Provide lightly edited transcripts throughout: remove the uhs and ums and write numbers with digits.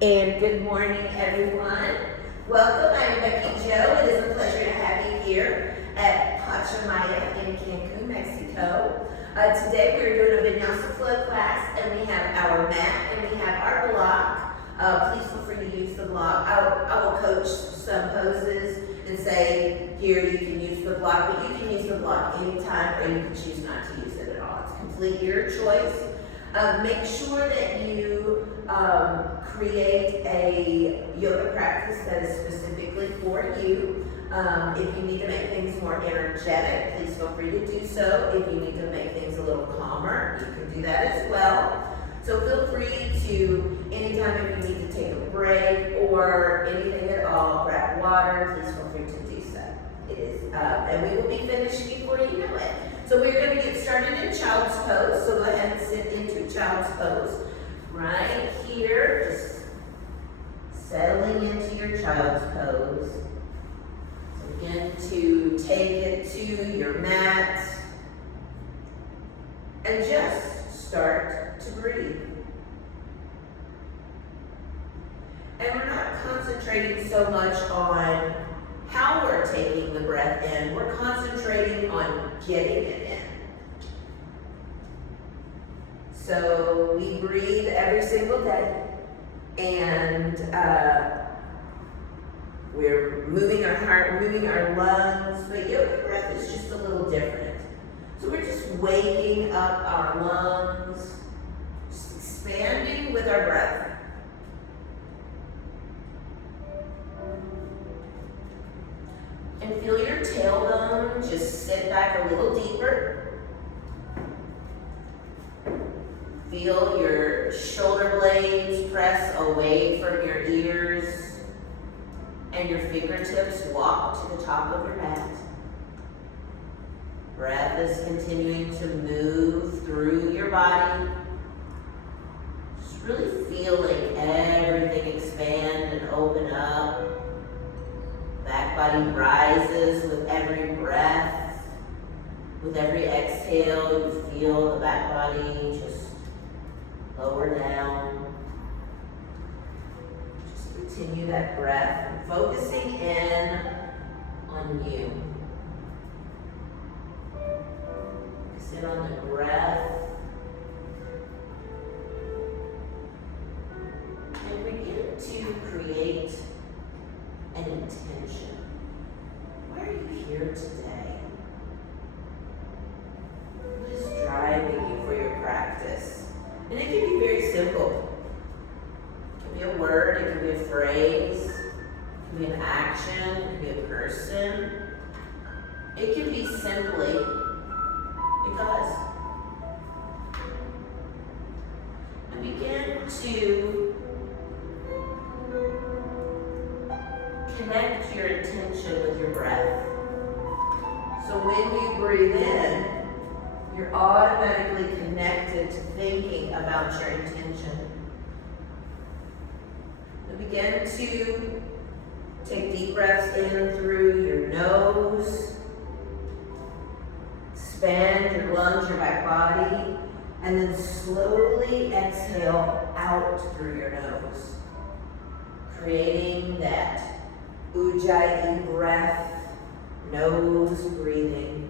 And good morning, everyone. Welcome. I'm Bekki Joe. It is a pleasure to have you here at Pachamaya in Cancun, Mexico. Today we're doing a Vinyasa flow class, and we have our mat and we have our block. Please feel free to use the block. I will coach some poses and say, here you can use the block, but you can use the block anytime, or you can choose not to use it at all. It's completely your choice. Make sure that you create a yoga practice that is specifically for you. If you need to make things more energetic, please feel free to do so. If you need to make things a little calmer, you can do that as well. So feel free to, anytime if you need to take a break or anything at all, grab water, please feel free to do so. It is, and we will be finished before you know it. So we're going to get started in child's pose. So go ahead and sit into child's pose. Right here, just settling into your child's pose. So begin to take it to your mat and just start to breathe. And we're not concentrating so much on how we're taking the breath in, we're concentrating on getting it in. So we breathe every single day, and we're moving our heart, moving our lungs, but yoga breath is just a little different. So we're just waking up our lungs, just expanding with our breath. And feel your tailbone just sit back a little deeper. Feel your shoulder blades press away from your ears and your fingertips walk to the top of your mat. Breath is continuing to move through your body. Just really feeling everything expand and open up. Back body rises with every breath. With every exhale, you feel the back body just lower down. Just continue that breath, focusing in on you. Focus in on the breath. And begin to create an intention. Why are you here today? What is driving you for your practice? And it can be very simple. It can be a word, it can be a phrase, it can be an action, it can be a person. It can be simply because. And begin to connect your intention with your breath. So when you breathe in, you're automatically connected to thinking about your intention. And begin to take deep breaths in through your nose, expand your lungs, your back body, and then slowly exhale out through your nose, creating that Ujjayi breath, nose breathing.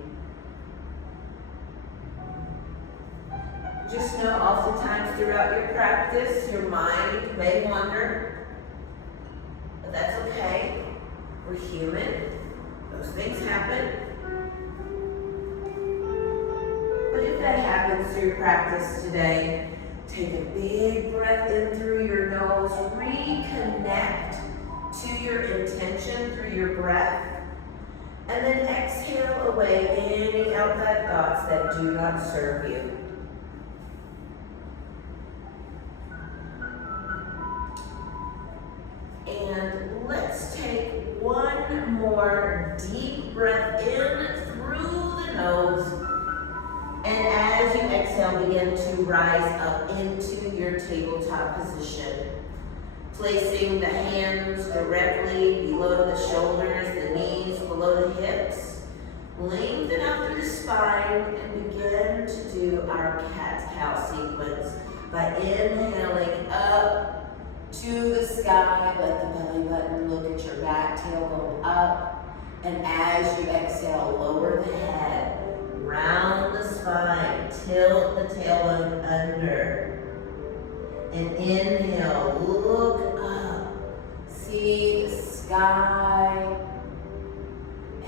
Just know oftentimes throughout your practice, your mind may wander, but that's okay. We're human. Those things happen. But if that happens through your practice today, take a big breath in through your nose, reconnect to your intention through your breath, and then exhale away any outside thoughts that do not serve you. And let's take one more deep breath in through the nose, and as you exhale, begin to rise up into your tabletop position. Placing the hands directly below the shoulders, the knees, below the hips. Lengthen out through the spine and begin to do our cat-cow sequence by inhaling up to the sky, let the belly button look at your back, tail going up. And as you exhale, lower the head, round the spine, tilt the tailbone under. And inhale, look up, see the sky.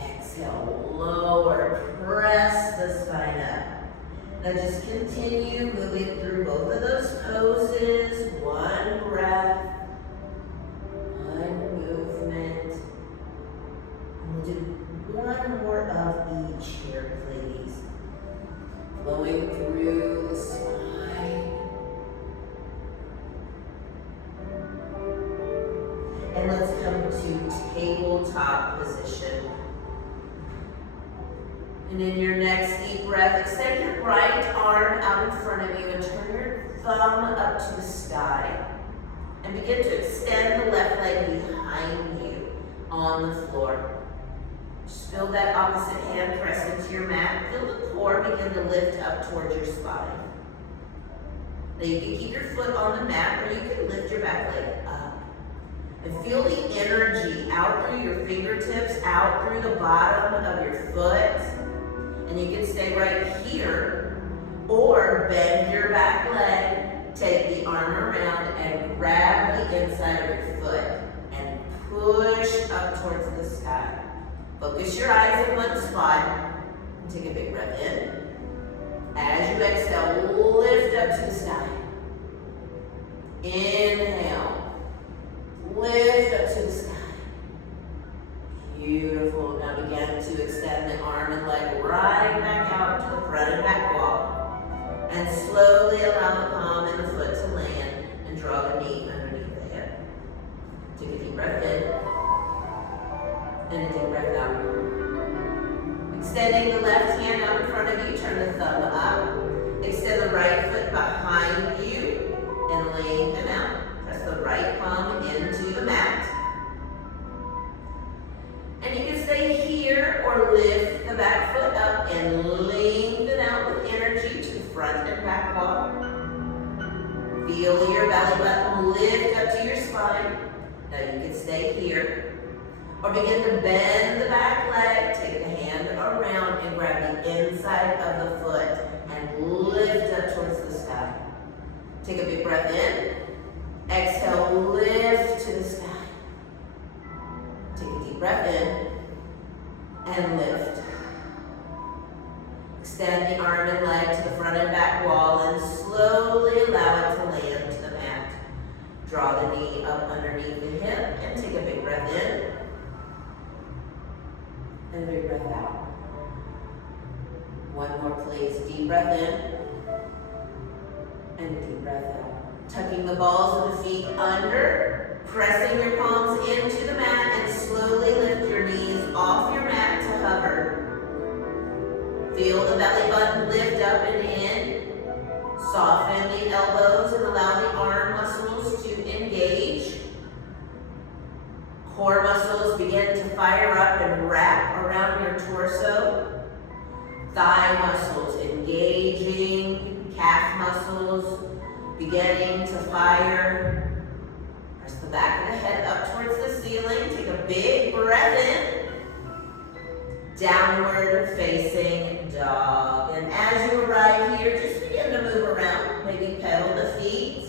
Exhale, lower, press the spine up. Now just continue moving through both of those poses. One breath, one movement. And we'll do one more of each here, please. Flowing through the spine. And let's come to tabletop position. And in your next deep breath, extend your right arm out in front of you and turn your thumb up to the sky. And begin to extend the left leg behind you on the floor. Just feel that opposite hand press into your mat. Feel the core begin to lift up towards your spine. Now you can keep your foot on the mat or you can lift your back leg up. And feel the energy out through your fingertips, out through the bottom of your foot. And you can stay right here, or bend your back leg, take the arm around and grab the inside of your foot and push up towards the sky. Focus your eyes in one spot and take a big breath in. As you exhale, lift up to the sky. Inhale, lift up to the sky. Beautiful. Now begin to extend the arm and leg right back out to the front and back wall. And slowly allow the palm and the foot to land and draw the knee underneath the hip. Take a deep breath in and a deep breath out. Extending the left hand out in front of you, turn the thumb up. Extend the right foot behind you and lengthen out. Press the right palm into the mat. And you can stay here or lift the back foot up and lengthen out with energy to the front and back wall. Feel your belly button lift up to your spine. Now you can stay here. Or begin to bend the back leg, take the hand around and grab the inside of the foot and lift up towards the sky. Take a big breath in. Exhale, lift to the sky. Take a deep breath in and lift. Extend the arm and leg to the front and back wall and slowly allow it to land to the mat. Draw the knee up underneath the hip and take a big breath in and a big breath out. One more please. Deep breath in and a deep breath out. Tucking the balls of the feet under, pressing your palms into the mat and slowly lift your knees off your mat to hover. Feel the belly button lift up and in. Soften the elbows and allow the arm muscles to engage. Core muscles begin to fire up and wrap around your torso. Thigh muscles engaging. Calf muscles beginning to fire. Press the back of the head up towards the ceiling. Take a big breath in. Downward facing dog. And as you arrive here, just begin to move around. Maybe pedal the feet.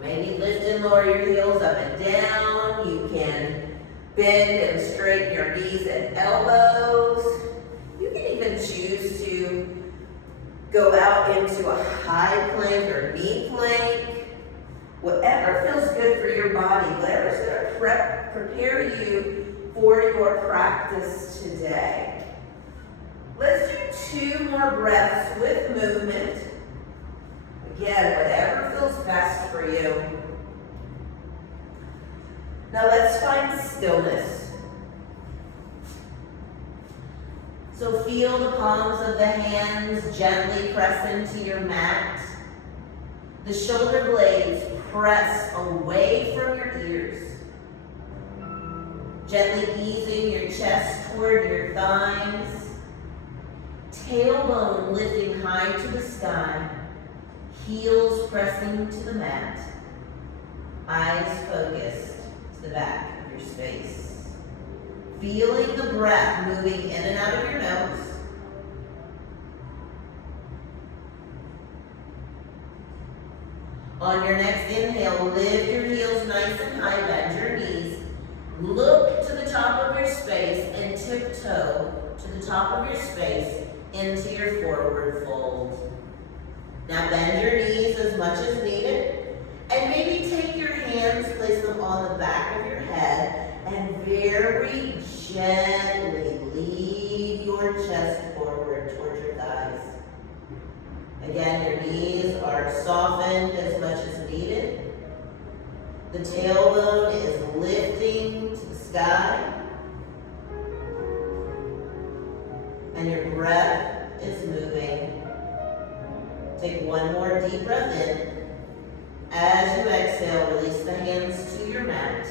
Maybe lift and lower your heels up and down. You can bend and straighten your knees and elbows. You can even choose to go out into a high plank or knee plank. Whatever feels good for your body, whatever's going to prepare you for your practice today. Let's do 2 more breaths with movement. Again, whatever feels best for you. Now let's find stillness. So feel the palms of the hands gently press into your mat. The shoulder blades press away from your ears. Gently easing your chest toward your thighs. Tailbone lifting high to the sky. Heels pressing to the mat. eyes focused to the back of your space. Feeling the breath moving in and out of your nose. On your next inhale, lift your heels nice and high, bend your knees. Look to the top of your space and tiptoe to the top of your space into your forward fold. Now bend your knees as much as needed, and maybe take your hands, place them on the back of your head, and very gently lead your chest forward towards your thighs. Again, your knees are softened as much as needed. The tailbone is lifting to the sky. And your breath is moving. Take one more deep breath in. As you exhale, release the hands to your mat.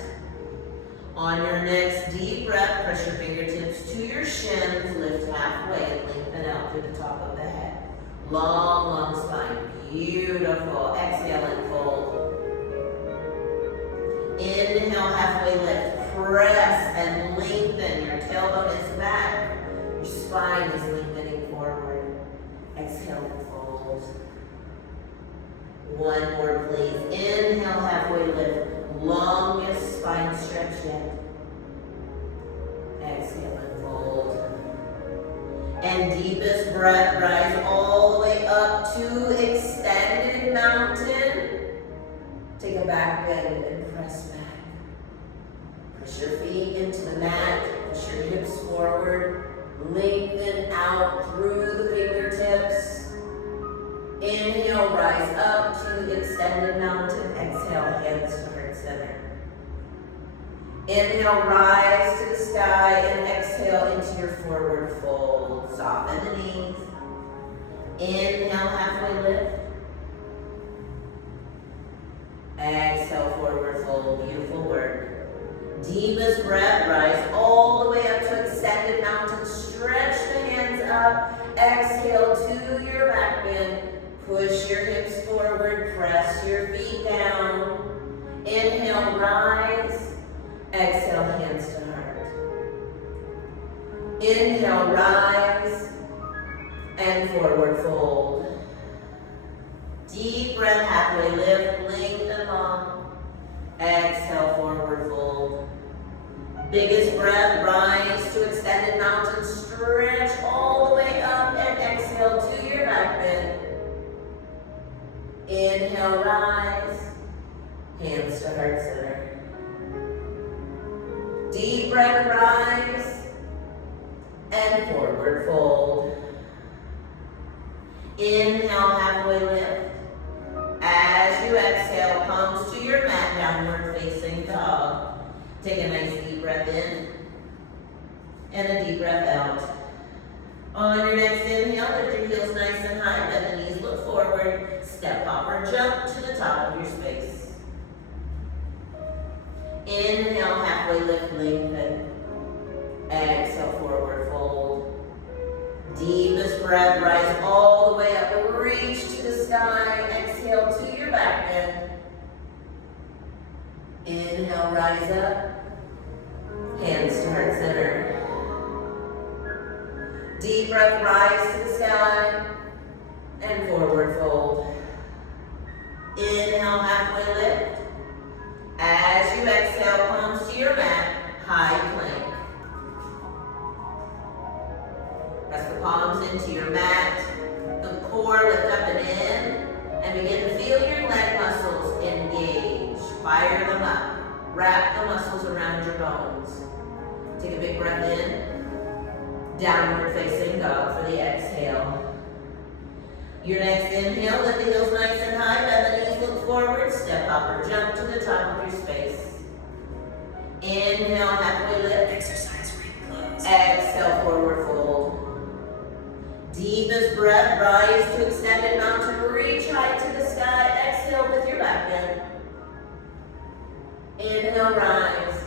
On your next deep breath, press your fingertips to your shins, lift halfway and lengthen out through the top of the head. Long, long spine. Beautiful. Exhale and fold. Inhale, halfway lift. Press and lengthen. Your tailbone is back. Your spine is lengthening forward. Exhale and fold. One more, please. Inhale, halfway lift. Longest spine stretch yet. Exhale and fold. And deepest breath, rise all the way up to extended mountain. Take a back bend and press back. Push your feet into the mat, push your hips forward, lengthen out through the fingertips. Inhale, rise up to extended mountain. Exhale, hands to heart center. Inhale, rise to the sky, and exhale into your forward fold. Soften the knees. Inhale, halfway lift. Exhale, forward fold. Beautiful work. Deepest breath, rise all the way up to extended mountain. Stretch the hands up. Exhale to your back bend. Push your hips forward. Press your feet down. Inhale, rise. Exhale, hands to heart. Inhale, rise, and forward fold. Deep breath, halfway lift, lengthen long. Exhale, forward fold. Biggest breath, rise to extended mountain. Stretch all the way up and exhale to your back bend. Inhale, rise, hands to heart center. Deep breath, rise, and forward fold. Inhale, halfway lift. As you exhale, palms to your mat, downward facing dog. Take a nice deep breath in, and a deep breath out. On your next inhale, lift your heels nice and high, bend the knees, look forward, step, hop, or jump to the top of your space. Inhale, halfway lift, lengthen. Exhale, forward fold. Deepest breath, rise all the way up, reach to the sky. Exhale to your back bend. Inhale, rise up. Hands to heart center. Deep breath, rise to the sky. And forward fold. Inhale, halfway lift. As you exhale, palms to your mat, high plank. Press the palms into your mat, the core lift up and in, and begin to feel your leg muscles engage. Fire them up. Wrap the muscles around your bones. Take a big breath in. Downward facing dog for the exhale. Your next inhale, lift the heels nice and high, bend the knees, look forward, step up or jump to the top of your space. Inhale, halfway lift. Exercise ring closed. Exhale, forward fold. Deepest breath, rise to extended mountain, reach high to the sky. Exhale with your back bend. Inhale, rise.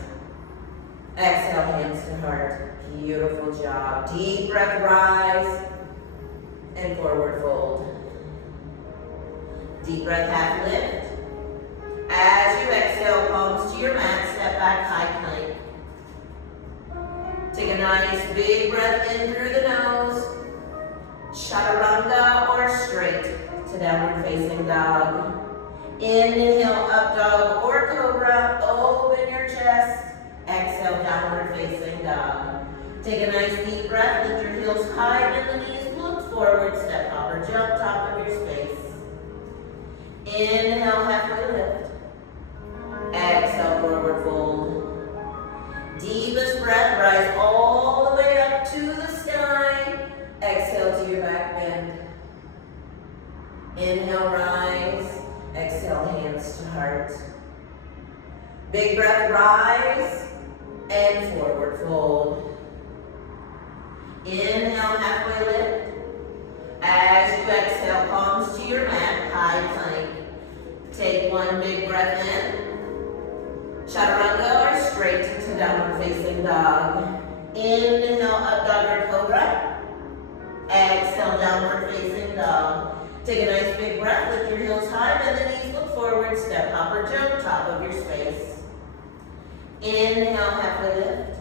Exhale, hands to heart. Beautiful job. Deep breath, rise. And forward fold. Deep breath, half lift. As you exhale, Exhale, downward facing dog. Take a nice deep breath, lift your heels high, bend the knees, look forward, step, hop, or jump, top of your space. Inhale, halfway lift. Exhale, forward fold. Deepest breath, rise all the way up to the sky. Exhale to your back bend. Inhale, rise. Exhale, hands to heart. Big breath, rise and forward fold. Inhale, halfway lift. As you exhale, palms to your mat, high plank. Take one big breath in. Chaturanga or straight to downward facing dog. Inhale, up dog or cobra. Exhale, downward facing dog. Take a nice big breath, lift your heels high, bend the knees, look forward, step, hop, or jump, top of your space. Inhale, halfway lift.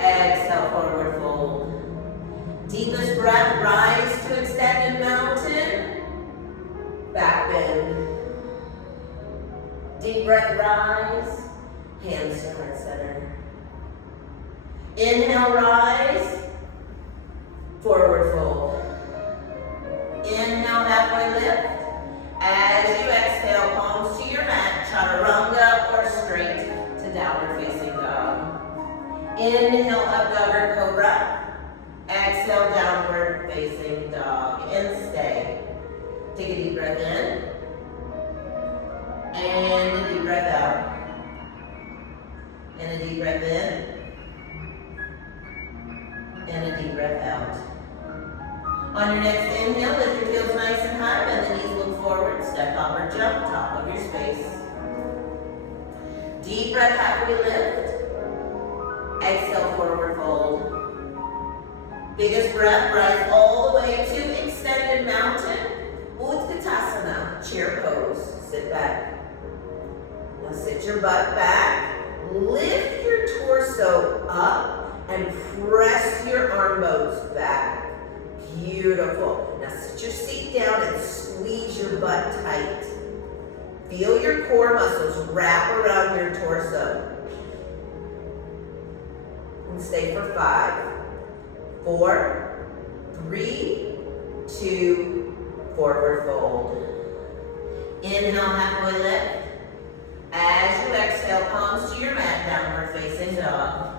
Exhale, forward fold. Deepest breath, rise to extended mountain. Back bend. Deep breath, rise. Hands to heart center. Inhale, rise. Forward fold. Inhale, halfway lift. As you exhale, palms to your mat, chaturanga or straight to downward facing dog. Inhale, up dog or cobra. Exhale, downward facing dog. And stay. Take a deep breath in. And a deep breath out. And a deep breath in. And a deep breath out. On your next inhale, lift your heels nice and high, bend the knees, look forward, step, hop, or jump, top of your space. Deep breath, halfway lift. Exhale, forward fold. Biggest breath, rise all the way to extended mountain. Utkatasana, chair pose. Sit back. Now sit your butt back. Lift your torso up and press your arm bones back. Beautiful. Now sit your seat down and squeeze your butt tight. Feel your core muscles wrap around your torso. And stay for 5, 4, 3, 2, forward fold. Inhale, halfway lift. As you exhale, palms to your mat, downward facing dog.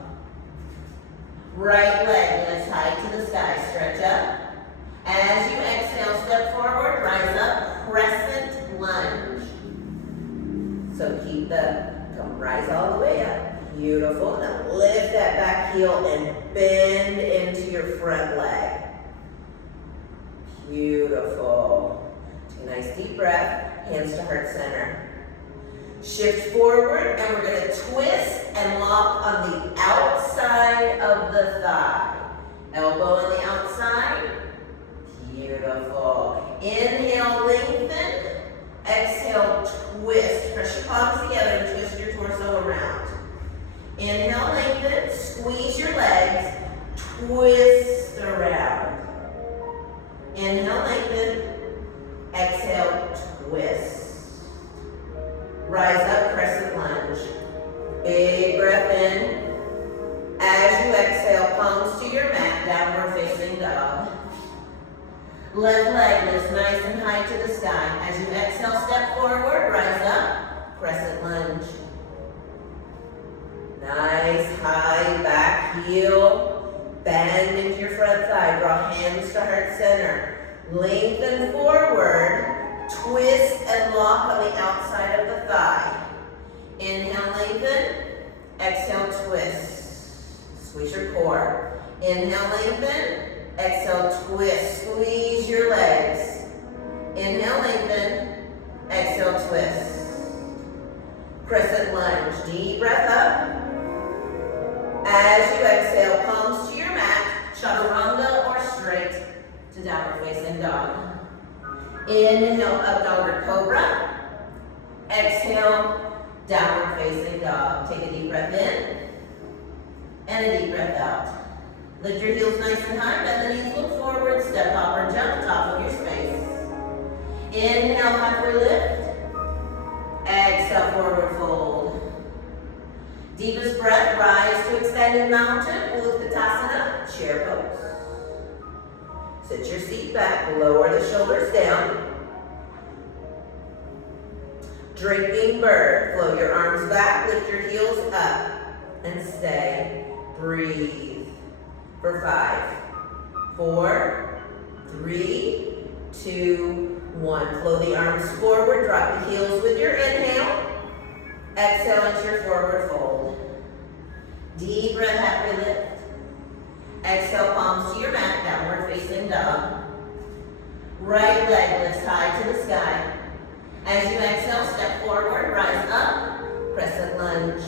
Right leg lifts high to the sky, stretch up. As you exhale, step forward, rise up, crescent lunge. So rise all the way up. Beautiful. Now lift that back heel and bend into your front leg. Beautiful. Take a nice deep breath, hands to heart center. Shift forward, and we're going to twist and lock on the outside of the thigh. Elbow on the outside. Beautiful. Inhale, lengthen. Exhale, twist. Press your palms together and twist your torso around. Inhale, lengthen. Squeeze your legs. Twist around. Inhale, lengthen. Exhale, twist. Rise up, crescent lunge. Big breath in. As you exhale, palms to your mat, downward facing dog. Left leg lifts nice and high to the sky. As you exhale, step forward, rise up, crescent lunge. Nice high back heel. Bend into your front thigh. Draw hands to heart center. Lengthen forward. Twist and lock on the outside of the thigh. Inhale, lengthen. Exhale, twist. Squeeze your core. Inhale, lengthen. Exhale, twist. Squeeze your legs. Inhale, lengthen. Exhale, twist. Crescent lunge. Deep breath up. As you exhale, palms to your mat. Chaturanga or straight to downward facing dog. Inhale, up dog or cobra. Exhale, downward facing dog. Take a deep breath in and a deep breath out. Lift your heels nice and high, bend the knees, look forward, step, hop, or jump, top of your space. Inhale, halfway lift. Exhale, forward fold. Deepest breath. rise to extended mountain, Utkatasana, chair pose. Sit your seat back, lower the shoulders down. Draping bird, flow your arms back, lift your heels up, and stay. Breathe. For 5, 4, 3, 2, 1. Flow the arms forward, drop the heels with your inhale. Exhale into your forward fold. Deep breath, halfway lift. Exhale, palms to your mat, downward facing dog. Right leg lifts high to the sky. As you exhale, step forward, rise up, crescent lunge.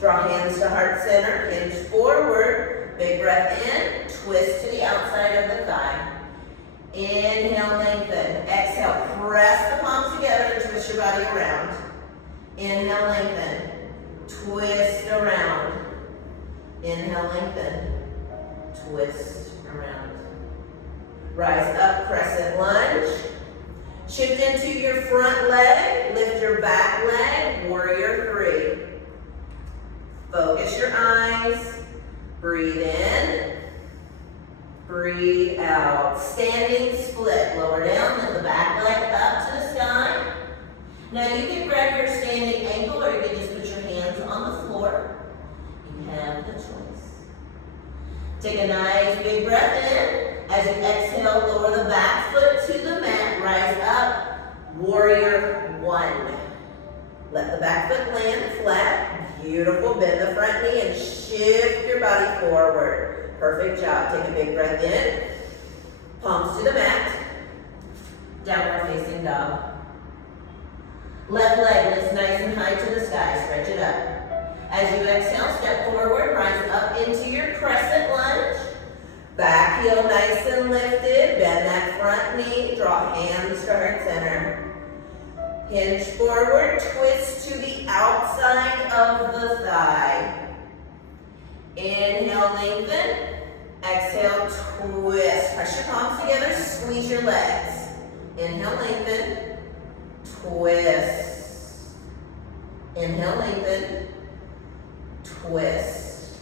Draw hands to heart center, hinge forward, big breath in, twist to the outside of the thigh. Inhale, lengthen. Exhale, press the palms together and twist your body around. Inhale, lengthen. Twist around. Inhale, lengthen. Twist around. Rise up, crescent lunge. Shift into your front leg. Lift your back leg, warrior 3. Focus your eyes. Breathe in. Breathe out. Standing split. Lower down, lift the back leg up to the sky. Now you can grab your standing ankle or you can just put your hands on the floor. You have the choice. Take a nice big breath in. As you exhale, lower the back foot to the mat. Rise up, warrior 1. Let the back foot land flat. Beautiful. Bend the front knee and shift your body forward. Perfect job. Take a big breath in. Palms to the mat. Downward facing dog. Left leg lifts nice and high to the sky. Stretch it up. As you exhale, step forward. Rise up into your crescent lunge. Back heel nice and lifted. Bend that front knee. Draw hands to heart center. Hinge forward. Twist to the outside of the thigh. Inhale, lengthen. Exhale, twist. Press your palms together. Squeeze your legs. Inhale, lengthen. Twist. Inhale, lengthen. Twist.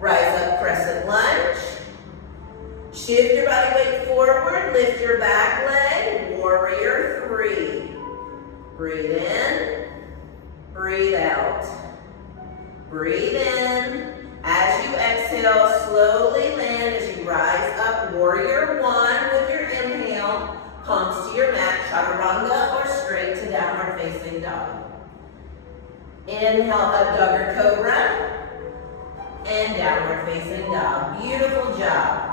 Rise up, crescent lunge. Shift your body weight forward. Lift your back leg. Warrior 3. Breathe in. Breathe out. Breathe in. As you exhale, slowly land as you rise up. Warrior 1 with your inhale. Palms to your mat. Chaturanga or straight to downward facing dog. Inhale up, dog or cobra. And downward facing dog. Beautiful job.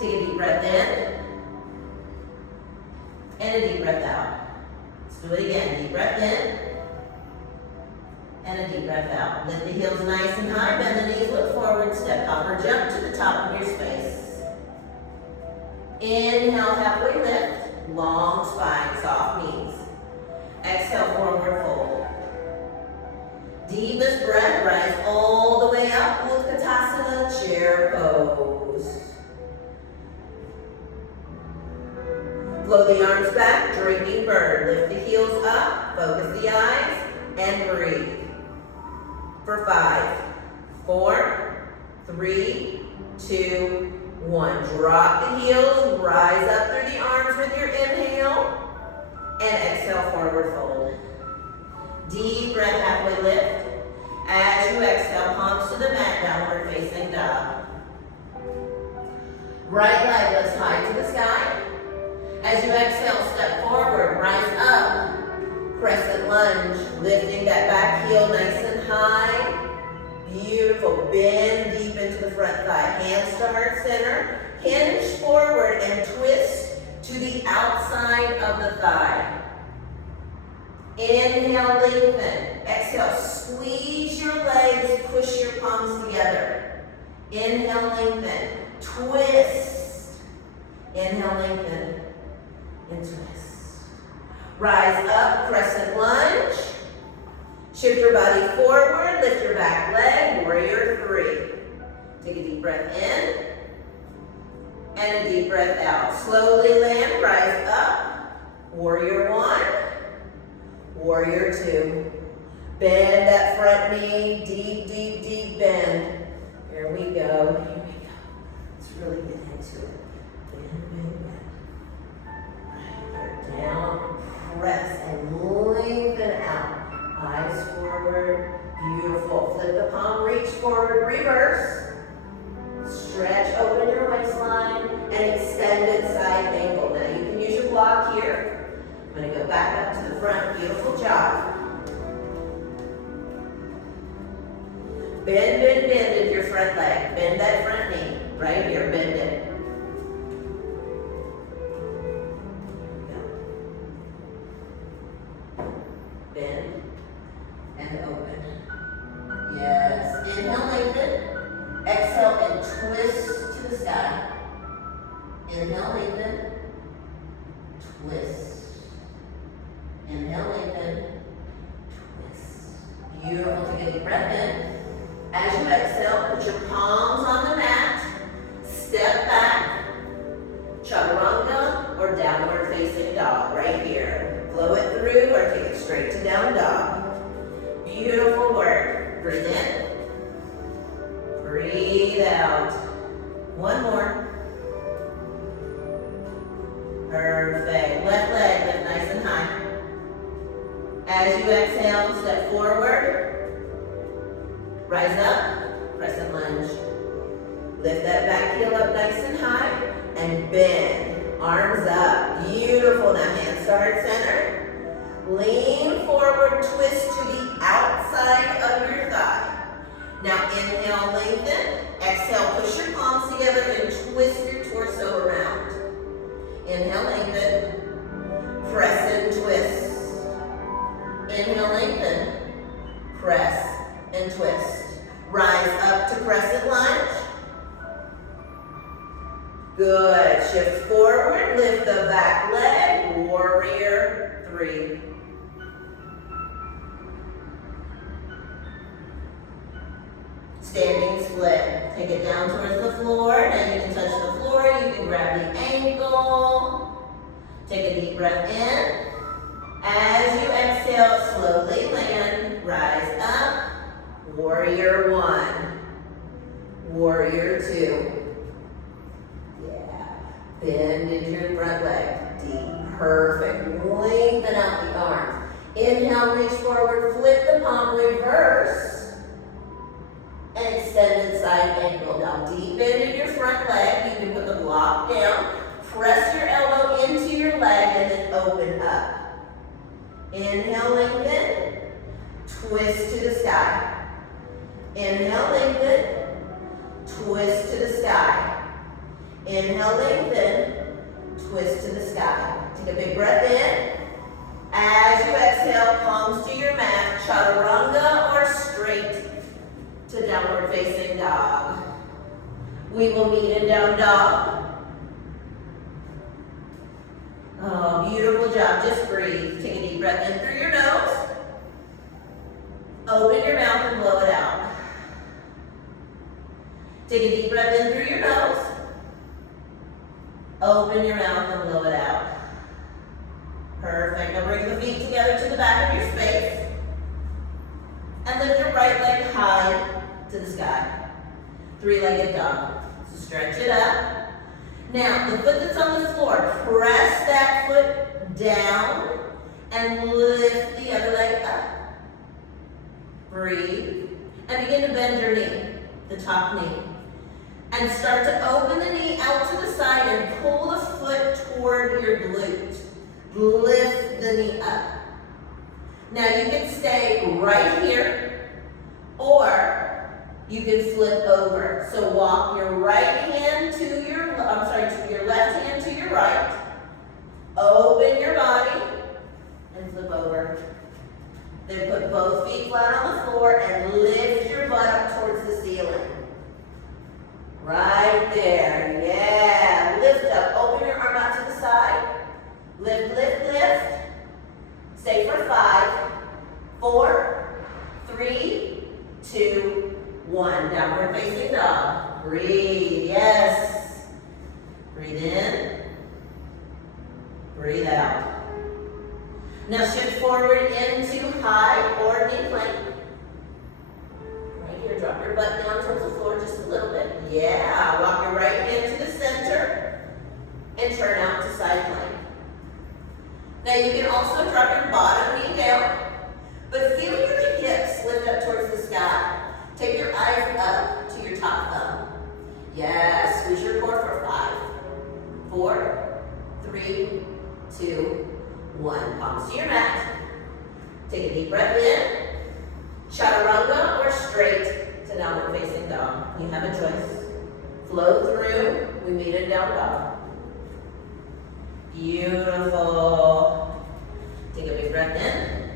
Take a deep breath in. And a deep breath out. Let's do it again. Deep breath in. And a deep breath out. Lift the heels nice and high. Bend the knees, look forward. Step hop or jump to the top of your space. Inhale, halfway lift. Long spine, soft knees. Exhale, forward fold. Deepest breath, rise all the way up. Utkatasana, chair pose. Flow the arms back, draping bird. Lift the heels up, focus the eyes, and breathe. For 5, 4, 3, 2, 1. Drop the heels, rise up through the arms with your inhale, and exhale, forward fold. Deep breath, halfway lift. As you exhale, palms to the mat, downward facing dog. Right leg lifts high to the sky. As you exhale, step forward, rise up. Crescent lunge, lifting that back heel nice and high. Beautiful. Bend deep into the front thigh. Hands to heart center. Hinge forward and twist to the outside of the thigh. Inhale, lengthen. Exhale, squeeze your legs, push your palms together. Inhale, lengthen. Twist. Inhale, lengthen. And twist. Rise up, crescent lunge. Shift your body forward, lift your back leg, warrior 3. Take a deep breath in. And a deep breath out. Slowly land, rise up. Warrior 1. Warrior 2. Bend that front knee, deep, deep, deep bend. Here we go, here we go. Let's really get into it. Bend, bend, bend. Right there, down, press, and lengthen out. Eyes forward, beautiful. Flip the palm, reach forward, reverse. Stretch, open your waistline, and extended side angle. Now you can use your block here. I'm gonna go back up to the front, beautiful job. Bend, bend, bend in your front leg. Bend that front knee, right here, bend it. Bend and open. Yes, inhale, lengthen. Exhale and twist to the sky. Inhale, lengthen. Twist. Inhale, lengthen. Twist. Beautiful. Take a deep breath in. As you exhale, put your palms on the mat. Step back. Chaturanga or downward facing dog right here. Flow it through or take it straight to down dog. Beautiful work. Breathe in. Breathe out. One more. Perfect. Left leg lift nice and high. As you exhale, step forward. Rise up. Crescent lunge. Lift that back heel up nice and high. And bend. Arms up. Beautiful. Now hands to heart center. Lean forward. Twist to the outside of your thigh. Now inhale, lengthen. Exhale, push your palms together and twist your torso around. Inhale, lengthen. Press and twist. Inhale, lengthen. Press and twist. Rise up to crescent lunge. Good. Shift forward. Lift the back leg. Warrior 3. Standing split. Take it down towards the floor. Now you can touch the floor. You can grab the ankle. Take a deep breath in. As you exhale, slowly land. Rise up. Warrior 1. Warrior 2. Yeah. Bend into your front leg. Deep. Perfect. Lengthen out the arms. Inhale, reach forward. Flip the palm. Reverse. And extended side ankle. Now deep into your front leg. You can put the block down. Press your elbow into your leg and then open up. Inhale, lengthen. Twist to the sky. Inhale, lengthen. Twist to the sky. Inhale, lengthen. Twist to the sky. Take a big breath in. As you exhale, palms to your mat. Chaturanga or straight to downward facing dog. We will meet in down dog. Oh, beautiful job. Just breathe. Take a deep breath in through your nose. Open your mouth and blow it out. Take a deep breath in through your nose. Open your mouth and blow it out. Perfect. Now bring the feet together to the back of your space. And lift your right leg high to the sky. Three-legged dog. So stretch it up. Now, the foot that's on the floor, press that foot down and lift the other leg up. Breathe. And begin to bend your knee, the top knee. And start to open the knee out to the side and pull the foot toward your glute. Lift the knee up. Now you can stay right here, or you can flip over. So walk your right hand to your, to your left hand to your right. Open your body and flip over. Then put both feet flat on the floor and lift your butt up towards the ceiling. Right there, yeah. Lift up, open your arm out to the side. Lift, lift, lift. Stay for 5, 4, 3, 2, 1. Downward facing dog. Breathe, yes. Breathe in. Breathe out. Now shift forward into high or knee plank. Drop your butt down towards the floor just a little bit. Yeah, walk your right hand to the center and turn out to side plank. Now you can also drop your bottom knee down, but feel your hips lift up towards the sky. Take your eyes up to your top thumb. Yes, squeeze your core for 5, 4, 3, 2, 1. Palms to your mat. Take a deep breath in. Chaturanga or straight to downward facing dog. You have a choice. Flow through. We meet in down dog. Beautiful. Take a big breath in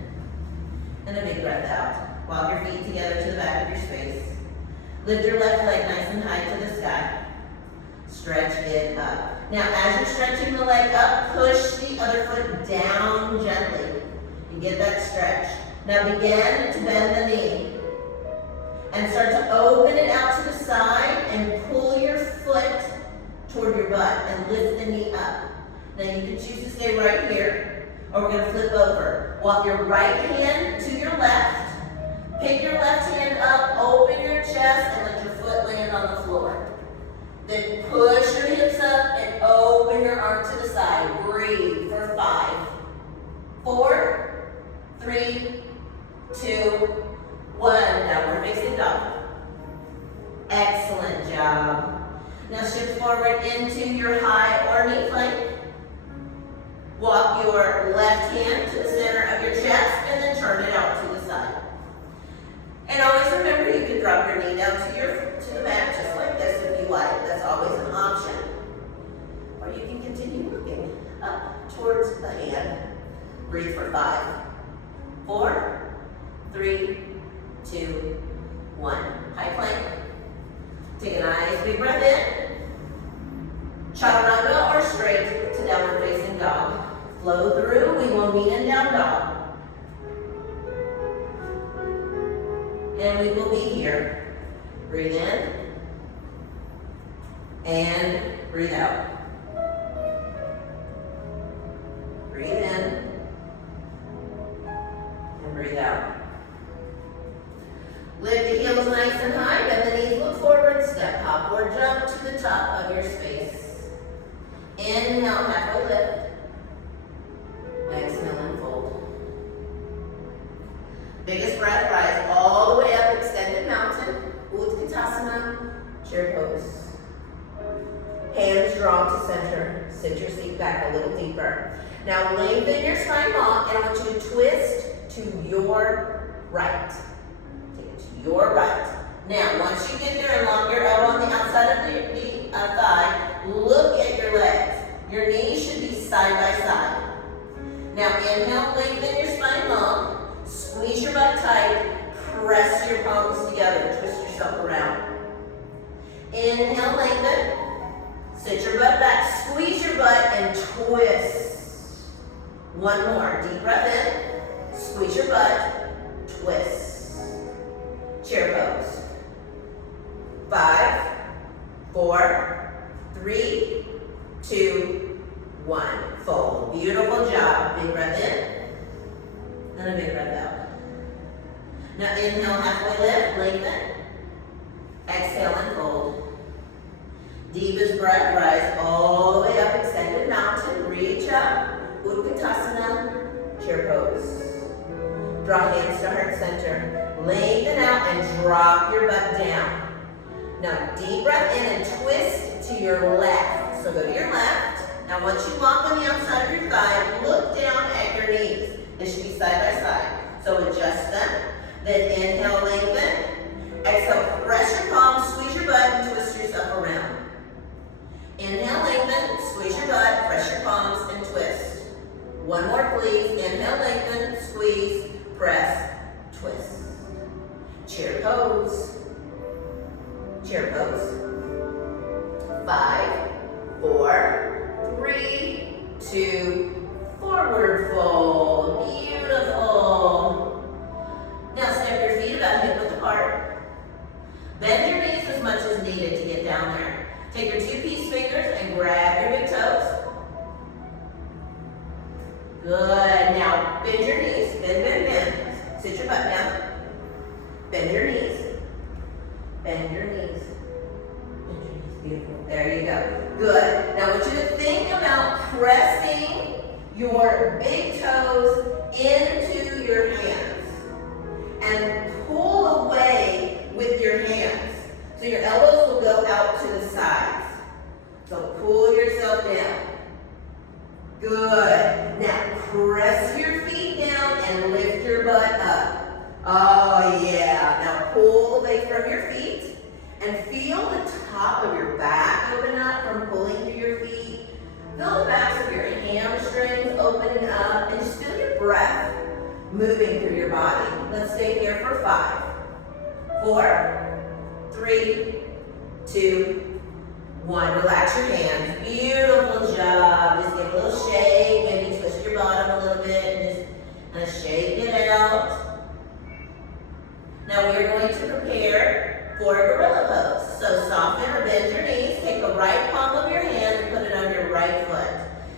and a big breath out. Walk your feet together to the back of your space. Lift your left leg nice and high to the sky. Stretch it up. Now, as you're stretching the leg up, push the other foot down gently. You get that stretch. Now begin to bend the knee. And start to open it out to the side and pull your foot toward your butt and lift the knee up. Now you can choose to stay right here, or we're going to flip over. Walk your right hand to your left. Pick your left hand up, open your chest, and let your foot land on the floor. Then push your hips up and open your arm to the side. Breathe for 5, 4, 3, 2, 1. Downward facing dog. Excellent job. Now shift forward into your high or knee plank. Walk your left hand to the center of your chest and then turn it out to the side. And always remember, you can drop your knee down to the mat just like this if you like. That's always an option. Or you can continue looking up towards the hand. Breathe for 5, 4, 3, 2, 1. High plank. Take a nice big breath in. Chaturanga or straight to downward facing dog. Flow through. We will meet in down dog. And we will be here. Breathe in. And breathe out. Breathe in. And breathe out. Lift the heels nice and high. Bend the knees, look forward. Step, hop, or jump to the top of your space. Inhale, halfway lift. Exhale and fold. Biggest breath, rise all the way up, extended mountain. Utkatasana, chair pose. Hands drawn to center. Sit your seat back a little deeper. Now lengthen your spine long, and I want you to twist to your right. Take it to your right. Now, once you get there and lock your elbow on the outside of the thigh, look at your legs. Your knees should be side by side. Now inhale, lengthen your spine long, squeeze your butt tight, press your palms together, twist yourself around. Inhale, lengthen, sit your butt back, squeeze your butt and twist. One more, deep breath in, squeeze your butt, twist. Chair pose. 5, 4, 3, 2, 1. Fold. Beautiful job. Big breath in and a big breath out. Now inhale, halfway lift, lengthen. Exhale and fold. Deepest breath, rise all the way up, extended mountain. Reach up. Utkatasana, chair pose. Draw hands to heart center. Lengthen out and drop your butt down. Now deep breath in and twist to your left. So go to your left. Now once you walk on the outside of your thigh, look down at your knees. This should be side by side. So adjust them. Then inhale, lengthen. Exhale, press your palms, squeeze your butt, and twist yourself around. Inhale, lengthen, squeeze your butt, press your palms, and twist. One more, please. Inhale, lengthen, squeeze, press, twist. Chair pose. Chair pose. 5, 4, 3, 2, forward fold. Beautiful. Now step your feet about hip width apart. Bend your knees as much as needed to get down there. Take your 2-piece fingers and grab your big toes. Good. Now bend your knees. Bend, bend, bend. Sit your butt down. Bend your knees. Oh yeah, now pull away from your feet and feel the top of your back open up from pulling through your feet. Feel the backs of your hamstrings opening up and just feel your breath moving through your body. Let's stay here for 5, 4, 3, 2, 1. Relax your hands. Beautiful job. Just give a little shake. Maybe twist your bottom a little bit and just kind of shake it out. Now we are going to prepare for a gorilla pose. So soften or bend your knees. Take the right palm of your hand and put it on your right foot.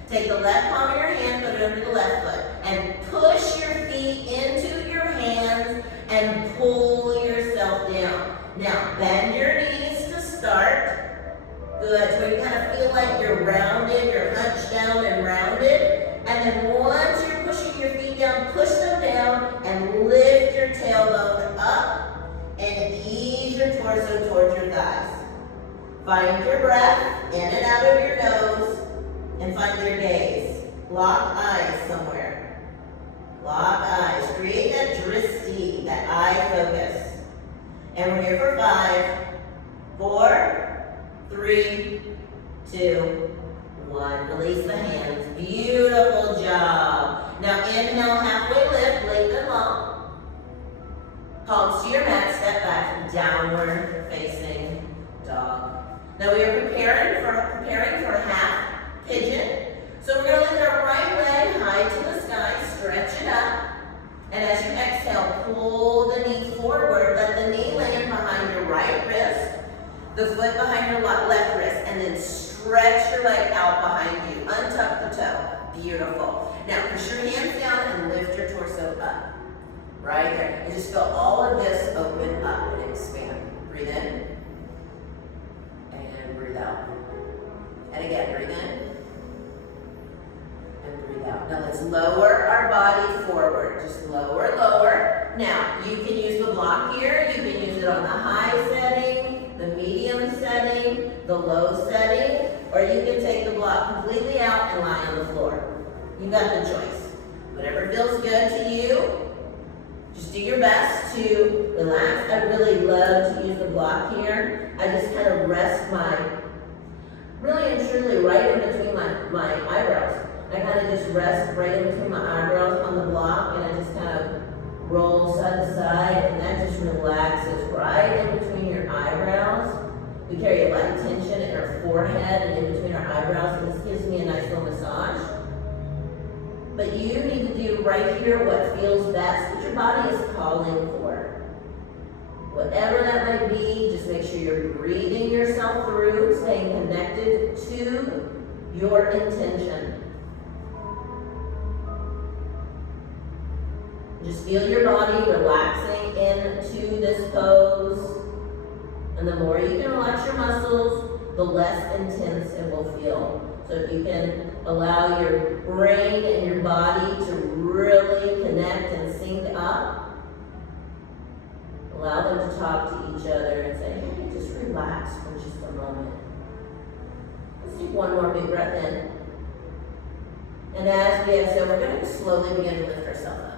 Take the left palm of your hand, put it under the left foot. And push your feet into your hands and pull yourself down. Now bend your knees to start. Good. So you kind of feel like you're rounded, you're hunched down and rounded. And then once you're pushing your feet down, push them down and lift your tailbone up and ease your torso towards your thighs. Find your breath in and out of your nose and find your gaze. Lock eyes somewhere. Lock eyes. Create that drishti, that eye focus. And we're here for 5, 4, 3, 2, 1. Release the hands. Beautiful job. Now inhale, halfway lift, lengthen long. Palms to your mat, step back, downward facing dog. Now we are preparing for a half pigeon. So we're going to lift our right leg high to the sky, stretch it up. And as you exhale, pull the knee forward. Let the knee land behind your right wrist, the foot behind your left wrist, and then stretch your leg out behind you. Untuck the toe. Beautiful. Now push your hands down and lift your torso up. Right there. And just feel all of this open up and expand. Breathe in. And breathe out. And again, breathe in. And breathe out. Now let's lower our body forward. Just lower, lower. Now, you can use the block here. You can use it on the high setting, the medium setting, the low setting, or you can take the block completely out and lie on the floor. You got the choice. Whatever feels good to you. Just do your best to relax. I really love to use the block here. I just kind of rest really and truly right in between my eyebrows. I kind of just rest right in between my eyebrows on the block, and I just kind of roll side to side, and that just relaxes right in between your eyebrows. We carry a lot of tension in our forehead and in between our eyebrows, and this gives me a nice little massage. But you need to do right here what feels best, what your body is calling for. Whatever that might be, just make sure you're breathing yourself through, staying connected to your intention. Just feel your body relaxing into this pose. And the more you can relax your muscles, the less intense it will feel. So if you can allow your brain and your body to really connect and sync up, allow them to talk to each other and say, hey, just relax for just a moment. Let's take one more big breath in. And as we exhale, we're going to slowly begin to lift ourselves up.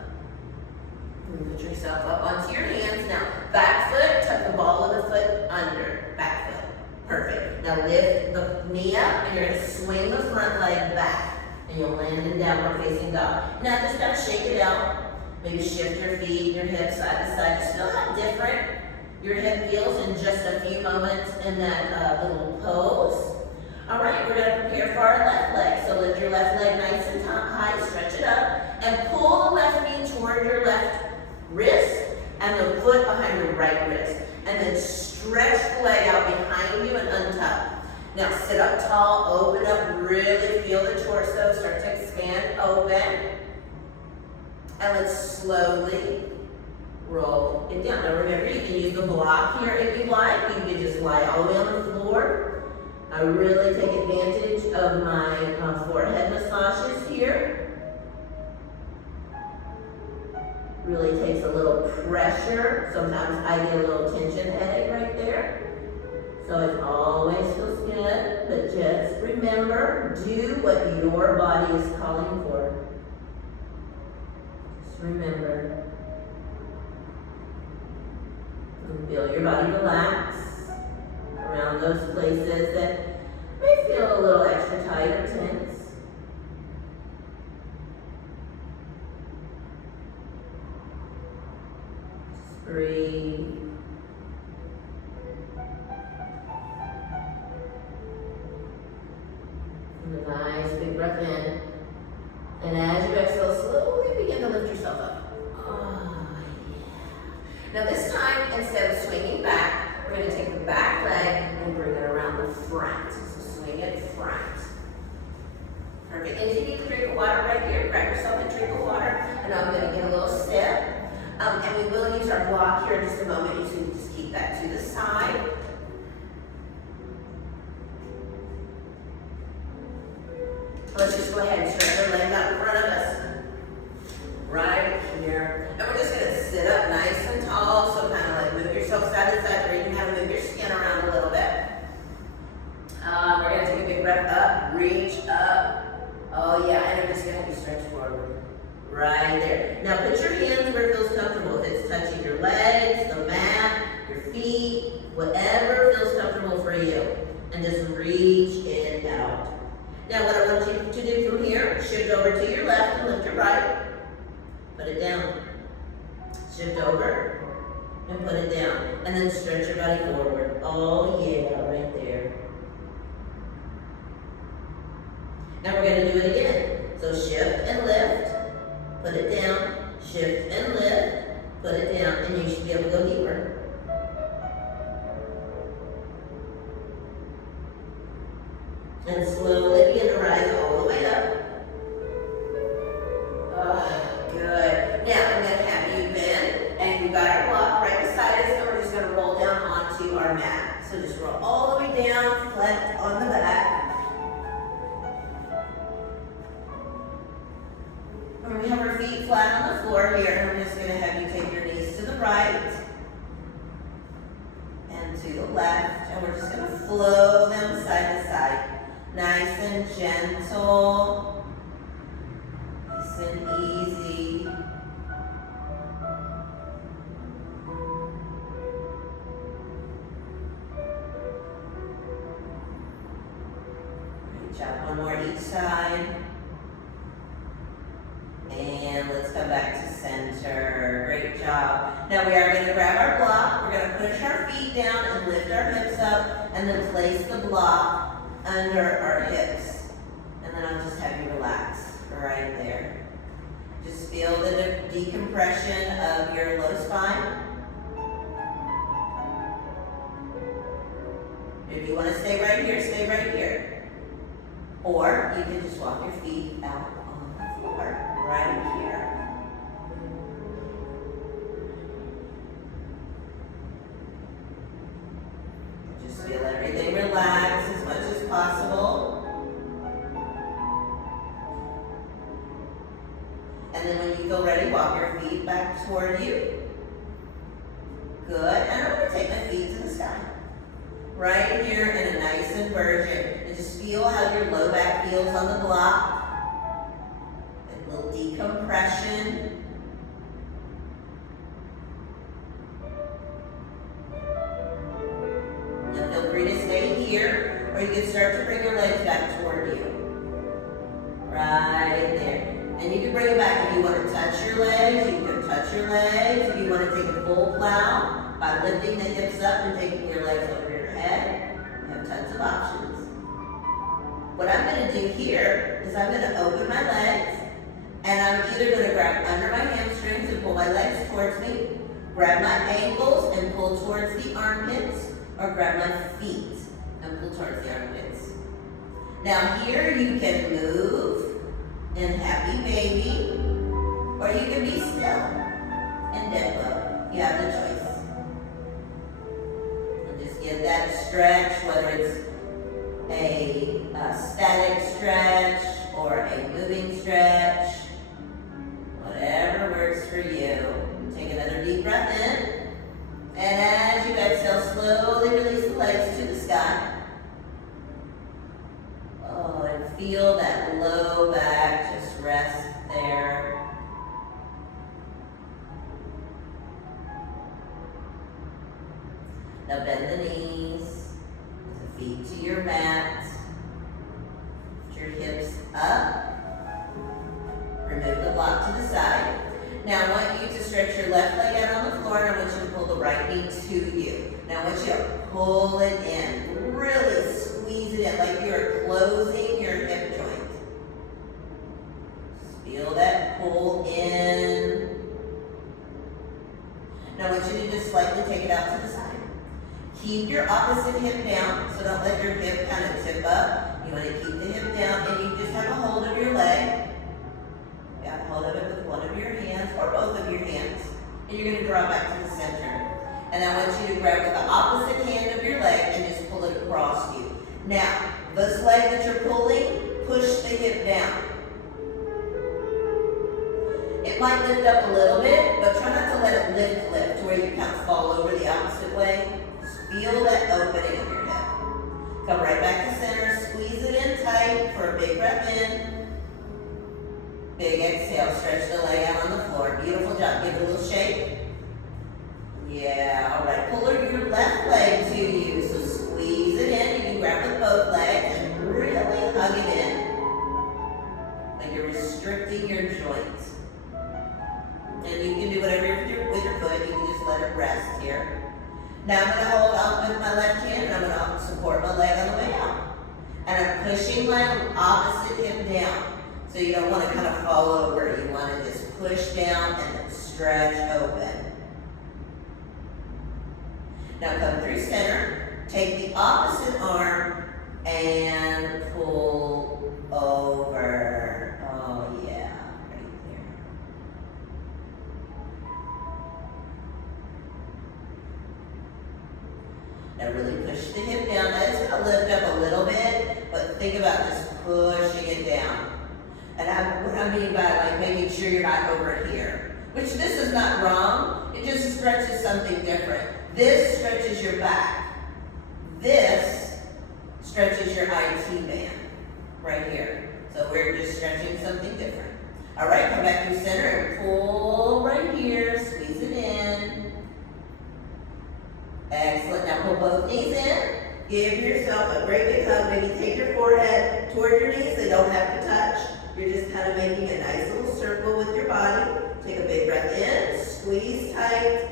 Put yourself up onto your hands. Now, back foot, tuck the ball of the foot under. Back foot. Perfect. Now lift the knee up, and you're going to swing the front leg back. And you'll land in downward facing dog. Now just kind of shake it out. Maybe shift your feet, your hips side to side. Just feel how different your hip feels in just a few moments in that little pose. All right, we're going to prepare for our left leg. So lift your left leg nice and high, stretch it up, and pull the left knee toward your left wrist and the foot behind your right wrist. And then stretch the leg out behind you and untuck. Now sit up tall, open up, really feel the torso start to expand, open. And let's slowly roll it down. Now remember, you can use the block here if you like. You can just lie all the way on the floor. I really take advantage of my forehead massages here. Really takes a little pressure. Sometimes I get a little tension headache right there. So it always feels good, but just remember, do what your body is calling for. Just remember. Feel your body relax around those places that may feel a little extra tight or tense. Just breathe. And a nice big breath in. And as you exhale, slowly begin to lift yourself up. Oh, yeah. Now this time, instead of swinging back, we're going to take the back leg and bring it around the front. So swing it front. Perfect. And if you need a drink of water right here, grab yourself a drink of water. And I'm going to get a little sip. And we will use our block here in just a moment. You can just keep that to the side. Let's just go ahead and stretch our legs out in front of us. Right here. And we're just going to sit up nice and tall. So kind of like move yourself side to side, or you can have to move your skin around a little bit. We're going to take a big breath up, reach up. Oh yeah, and I'm just going to have you stretch forward. Right there. Now put your hands where it feels comfortable. If it's touching your legs, the mat, your feet, whatever feels comfortable for you. And just reach in out. Now what I want you to do from here, shift over to your left and lift your right. Put it down. Shift over and put it down. And then stretch your body forward. Oh yeah, right there. And we're going to do it again. So shift and lift. Put it down. Shift and lift. Put it down. And you should be able to go deeper. And slowly begin to rise all the way up. Oh, good. Now I'm going to have you bend, and you've got our block right beside us, and we're just going to roll down onto our mat. So just roll all the way down, flat on the back. And we have our feet flat on the floor here, and we're just going to have you take your knees to the right and to the left, and we're just going to flow them side to side. Nice and gentle, nice and easy. Great job. One more each side. And let's come back to center. Great job. Now we are going to grab our block. We're going to push our feet down and lift our hips up, and then place the block under our hips. And then I'll just have you relax right there. Just feel the decompression of your low spine. If you want to stay right here, stay right here. Or you can just walk your feet out on the floor, right here. Just feel everything relax as much as possible. And then when you feel ready, walk your feet back toward you. Good. And I'm going to take my feet to the sky. Right here in a nice inversion. And just feel how your low back feels on the block. A little decompression. Now feel free to stay here, or you can start to bring your legs back toward you. Right there. And you can bring it back if you want to touch your legs. You can touch your legs. If you want to take a full plow by lifting the hips up and taking your legs over your head, you have tons of options. What I'm going to do here is I'm going to open my legs, and I'm either going to grab under my hamstrings and pull my legs towards me, grab my ankles and pull towards the armpits, or grab my feet and pull towards the armpits. Now here you can move in happy baby, or you can be still in dead bug. You have the choice. And just get that stretch, whether it's a static stretch or a moving stretch, whatever works for you. Take another deep breath in, and as you exhale, slowly release the legs to the sky. Oh, and feel that low back just rest there. Now bend the knees, the feet to your mat. Lift your hips up. Remove the block to the side. Now I want you to stretch your left leg out on the floor, and I want you to pull the right knee to you. Now I want you to pull it in. Really squeeze it in like you're closing your hip joint. Feel that pull in. Now I want you to just slightly take it out to the side. Keep your opposite hip down, so don't let your hip kind of tip up. You want to keep the hip down, and you just have a hold of your leg. Got hold of it with one of your hands or both of your hands. And you're going to draw back to the center. And I want you to grab with the opposite hand of your leg and just pull it across you. Now, this leg that you're pulling, push the hip down. It might lift up a little bit, but try not to let it lift to where you kind of fall over the opposite way. Just feel that opening of your hip. Come right back to center, squeeze it in tight for a big breath in. Big exhale, stretch the leg out on the floor. Beautiful job. Give it a little shake. Yeah, all right. Pull your left leg to you. So squeeze it in. You can grab with both legs and really hug it in. Like you're restricting your joints. And you can do whatever with your foot. You can just let it rest here. Now I'm going to hold up with my left hand, and I'm going to support my leg on the way out. And I'm pushing my opposite hip down. So you don't want to kind of fall over. You want to just push down and then stretch open. Now come through center. Take the opposite arm and pull over. Oh yeah, right there. Now really push the hip down. Now it's going to lift up a little bit, but think about just pushing it down. And what I mean by like making sure you're not over here, which this is not wrong, it just stretches something different. This stretches your back. This stretches your IT band right here. So we're just stretching something different. All right, come back through center and pull right here, squeeze it in. Excellent, now pull both knees in. Give yourself a great big hug. Maybe take your forehead toward your knees, they don't have to touch. You're just kind of making a nice little circle with your body. Take a big breath in, squeeze tight,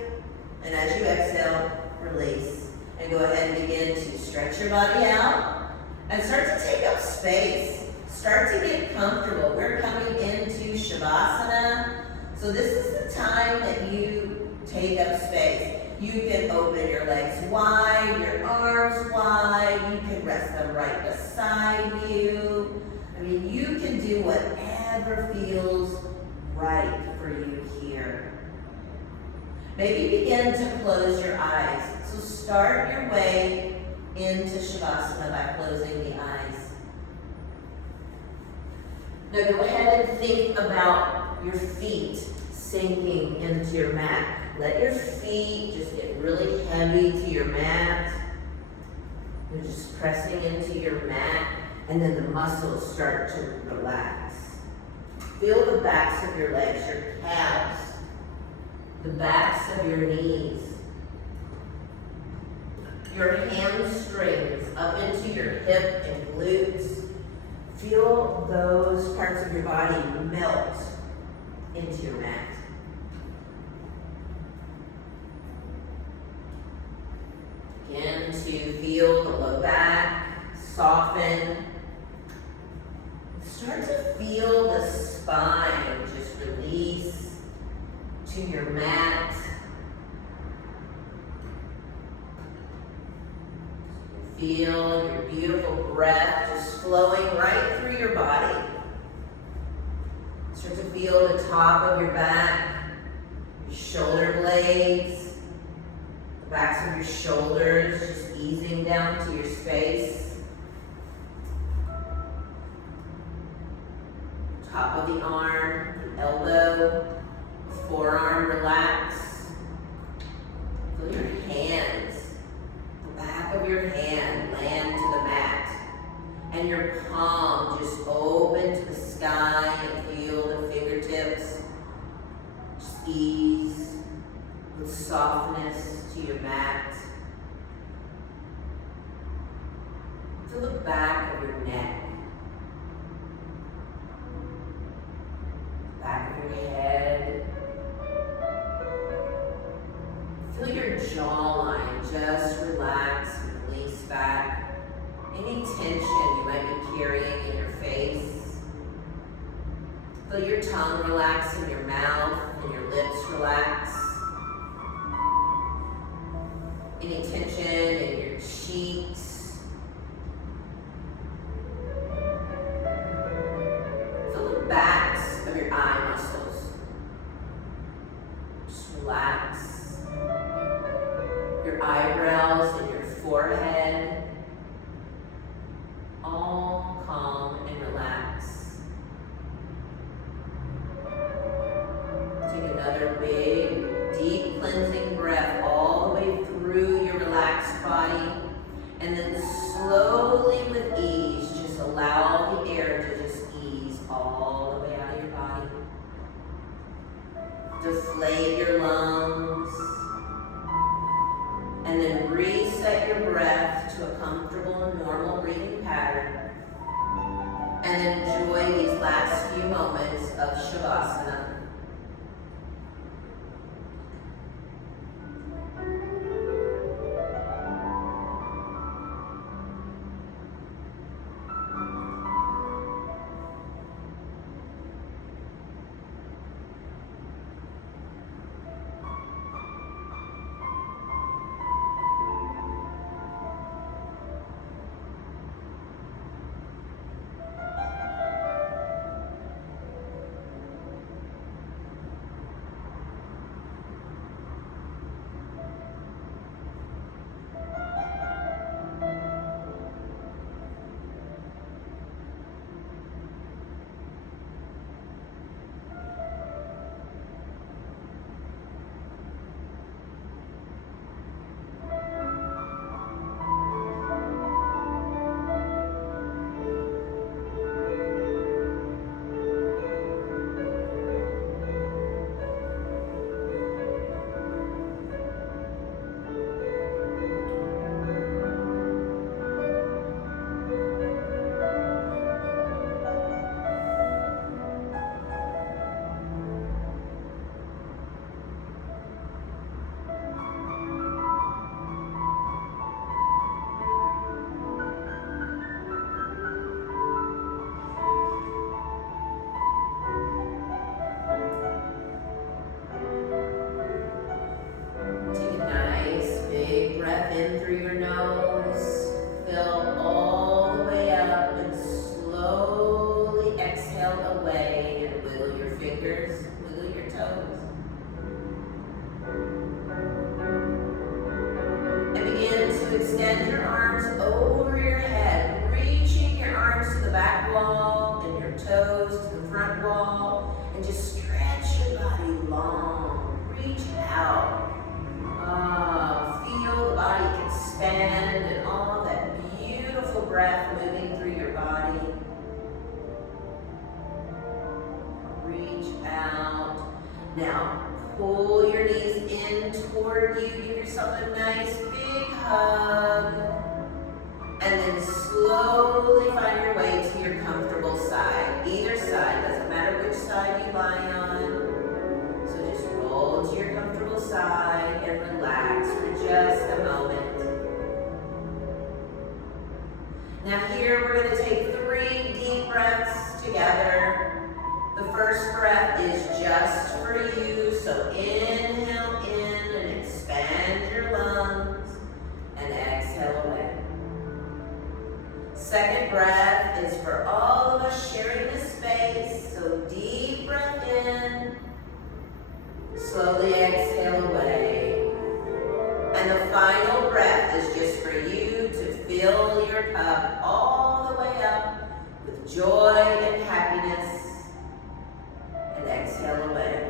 and as you exhale, release. And go ahead and begin to stretch your body out and start to take up space. Start to get comfortable. We're coming into Shavasana. So this is the time that you take up space. You can open your legs wide, your arms wide. You can rest them right beside you. I mean, you can do whatever feels right for you here. Maybe begin to close your eyes. So start your way into Shavasana by closing the eyes. Now go ahead and think about your feet sinking into your mat. Let your feet just get really heavy to your mat. You're just pressing into your mat. And then the muscles start to relax. Feel the backs of your legs, your calves, the backs of your knees, your hamstrings up into your hip and glutes. Feel those parts of your body melt into your mat. Begin to feel the low back soften. Start to feel the spine just release to your mat. Feel your beautiful breath just flowing right through your body. Start to feel the top of your back, your shoulder blades, the backs of your shoulders just easing down to your space. Top of the arm, the elbow, the forearm relax. Feel your hands, the back of your hand land to the mat. And your palm just open to the sky and feel the fingertips. Just ease with softness to your mat. Feel the back of your neck, back of your head. Feel your jawline just relax and release back any tension you might be carrying in your face. Feel your tongue relax in your mouth and your lips relax. Any tension in your cheeks. Feel the backs of your eye muscles. Just relax. Your eyebrows and your forehead. All calm and relax. Take another big, deep cleansing breath all the way through your relaxed body, and then slowly with ease, just allow the air to just ease all the way out of your body. Deflate your lungs, and then reset your breath to a comfortable and normal breathing pattern, and then enjoy these last few moments of Shavasana. In through your nose, fill all the way up, and slowly exhale away, and wiggle your fingers, wiggle your toes. And begin to extend your arms over your head, reaching your arms to the back wall and your toes to the front wall, and just stretch your body long, reach out. Feel the body expand and all that beautiful breath moving through your body. Reach out. Now pull your knees in toward you. Give yourself a nice big hug. And then slowly find your way to your comfortable side. Either side, doesn't matter which side you lie on. So just roll to your comfortable side and relax for just a moment. Now here we're going to take 3 deep breaths together. The first breath is just for you, so inhale in and expand your lungs, and exhale away. Second breath is for all of us sharing this space, so deep breath in, slowly exhale away. And the final breath is just for you to fill your cup all the way up with joy and happiness, and exhale away.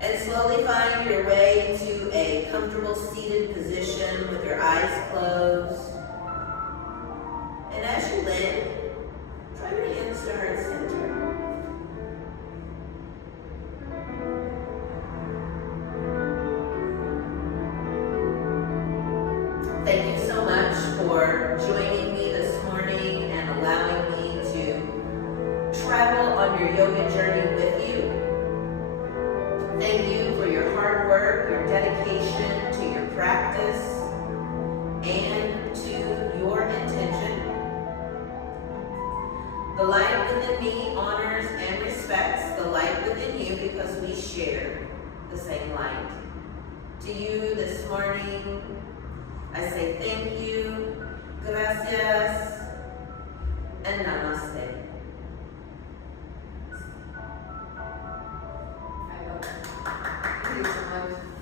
And slowly find your way to a comfortable seated position with your eyes closed. And as you land, try your hands to heart center. Thank you so much for joining me this morning and allowing me to travel on your yoga journey with you. Thank you for your hard work, your dedication to your practice, and to your intention. The light within me honors and respects the light within you because we share the same light. To you this morning, I say thank you, gracias, and namaste. I love it. Thank you so much.